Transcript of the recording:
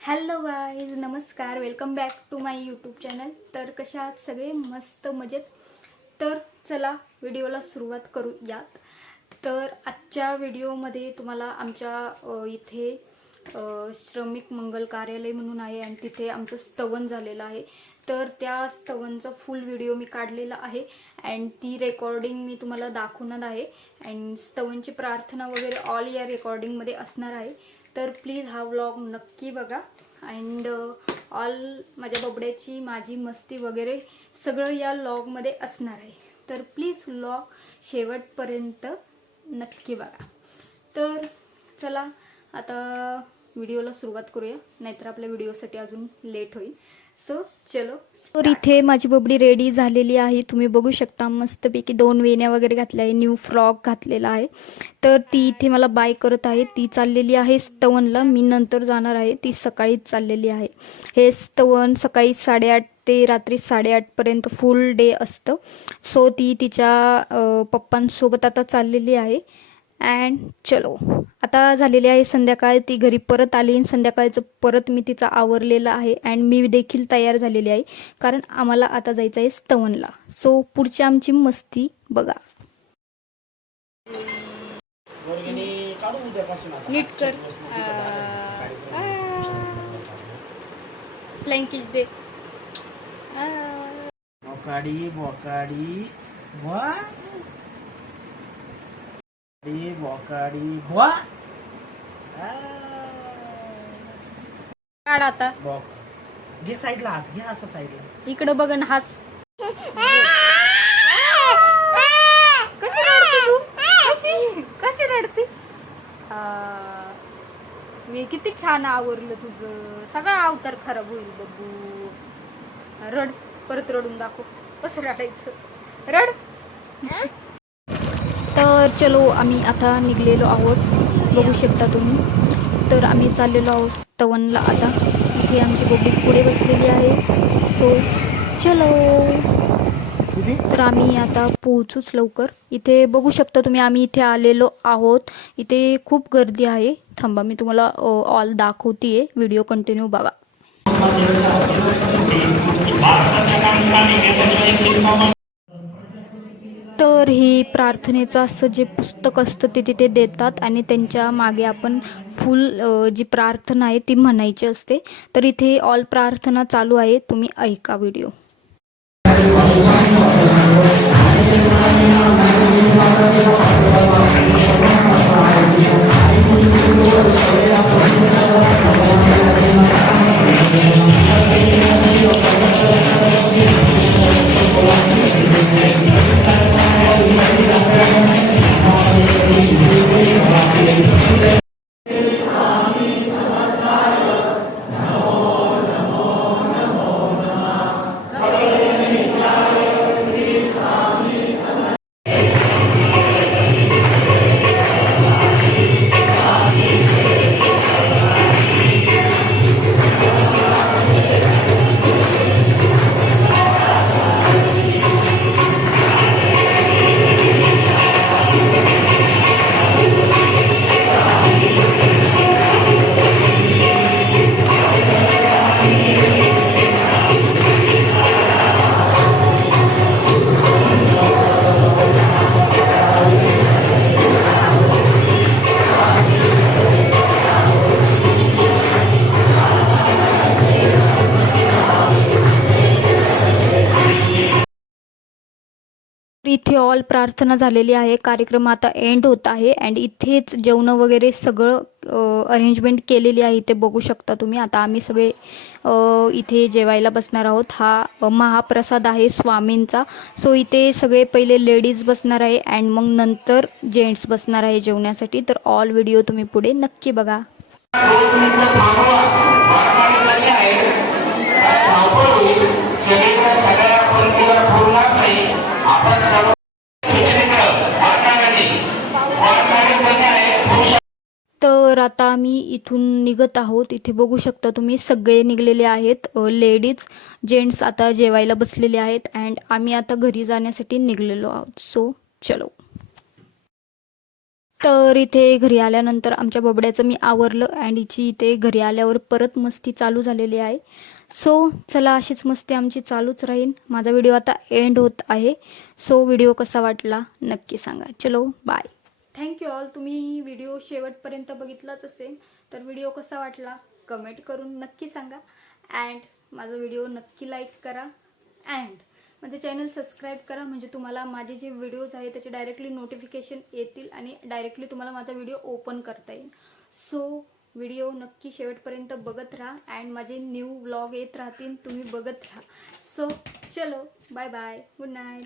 Hello guys, नमस्कार. Welcome back to my YouTube channel. तर कशा आहात सगळे? मस्त मजेत. तर चला व्हिडिओला सुरुवात करूयात. तर आजच्या व्हिडिओमध्ये तुम्हाला आमच्या इथे श्रमिक मंगल कार्यालय म्हणून आहे आणि तिथे आमचं स्तवन झालेलं आहे. तर त्या स्तवनचा फुल व्हिडिओ मी काढलेला आहे अँड ती रेकॉर्डिंग मी तुम्हाला दाखवणार आहे. अँड स्तवनची प्रार्थना वगैरे ऑल या रेकॉर्डिंगमध्ये असणार आहे. तर प्लीज हा व्लॉग नक्की बघा अँड ऑल माझ्या बबड्याची माझी मस्ती वगैरे सगळं या व्लॉगमध्ये असणार आहे. तर प्लीज व्लॉग शेवटपर्यंत नक्की बघा. तर चला आता व्हिडिओला सुरुवात करूया, नाहीतर आपल्या व्हिडिओसाठी अजून लेट होईल. सो चलो. तर इथे माझी बबडी रेडी झालेली आहे. तुम्ही बघू शकता मस्तपैकी 2 वेण्या वगैरे घातल्या आहे, न्यू फ्रॉक घातलेला आहे. तर ती इथे मला बाय करत आहे. ती चाललेली आहे स्तवनला. मी नंतर जाणार आहे. ती सकाळीच चाललेली आहे. हे स्तवन सकाळी 8:30 ते रात्री 8:30 पर्यंत फुल डे असतं. सो ती तिच्या पप्पांसोबत आता चाललेली आहे. अँड चलो, आता झालेली आहे संध्याकाळ. ती घरी परत आली आणि संध्याकाळचं परत मी तिचा आवरलेलं आहे अँड मी देखील तयार झालेली आहे, कारण आम्हाला आता जायचं आहे स्तवनला. सो पुढची आमची मस्ती बघा. नीट कर. फ्लँकिश दे. बोकाडी बोकाडी बुवा बोकाडी बुवा काढ आता. घे साईडला हात घे, असं साईडला इकडं बघ ना, हास. कशी रडते तू? कशी रडते? मी किती छान आवरलं तुझं. सगळा अवतार खराब होईल बघू. रड, परत रडून दाखव कसं रडायचं. रड. तर चलो, आम्ही आता निघलेलो आहोत, बघू शकता तुम्ही. तर आम्ही चाललेलो आहोत स्तवनला. आता इथे आमची बोबडी पुढे बसलेली आहे. सो चलो. तर आम्ही आता पोहोचूच लवकर. इथे बघू शकता तुम्ही, आम्ही इथे आलेलो आहोत. इथे खूप गर्दी आहे. थांबा, मी तुम्हाला ऑल दाखवते. व्हिडिओ कंटिन्यू बघा. तर ही प्रार्थनेचं असं जे पुस्तक असतं ते तिथे देतात आणि त्यांच्या मागे आपण फुल जी प्रार्थना आहे ती म्हणायची असते. तर इथे ऑल प्रार्थना चालू आहे, तुम्ही ऐका व्हिडिओ. इथे ऑल प्रार्थना झालेली आहे. कार्यक्रम आता एंड होत आहे अँड इथेच जेवणं वगैरे सगळं अरेंजमेंट केलेली आहे. इथे बघू शकता तुम्ही. आता आम्ही सगळे इथे जेवायला बसणार आहोत. हा महाप्रसाद आहे स्वामींचा. सो इथे सगळे पहिले लेडीज बसणार आहे अँड मग नंतर जेंट्स बसणार आहे जेवण्यासाठी. तर ऑल व्हिडिओ तुम्ही पुढे नक्की बघा. तर आता आम्ही इथून निघत आहोत. इथे बघू शकता तुम्ही सगळे निघलेले आहेत. लेडीज जेंट्स आता जेवायला बसलेले आहेत अँड आम्ही आता घरी जाण्यासाठी निघलेलो आहोत. सो चलो. तर इथे घरी आल्यानंतर आमच्या बबड्याचं मी आवरलं अँड हिची इथे घरी आल्यावर परत मस्ती चालू झालेली आहे. सो चला अशीच मस्ती आमची चालूच राहील. माझा व्हिडिओ आता एंड होत आहे. सो व्हिडिओ कसा वाटला नक्की सांगा. चलो बाय. Thank you all. तुम्ही व्हिडिओ शेवटपर्यंत बघितलाच असेल तर व्हिडिओ कसा वाटला कमेंट करून नक्की सांगा. अँड माझा व्हिडिओ नक्की लाईक करा अँड माझे चॅनल सबस्क्राईब करा, म्हणजे तुम्हाला माझे जे व्हिडिओज आहेत त्याचे डायरेक्टली नोटिफिकेशन येतील आणि डायरेक्टली तुम्हाला माझा व्हिडिओ ओपन करता येईल. सो व्हिडिओ नक्की शेवटपर्यंत बघत राहा अँड माझे न्यू व्लॉग येत राहतील, तुम्ही बघत राहा. सो चलो बाय बाय, गुड नाईट.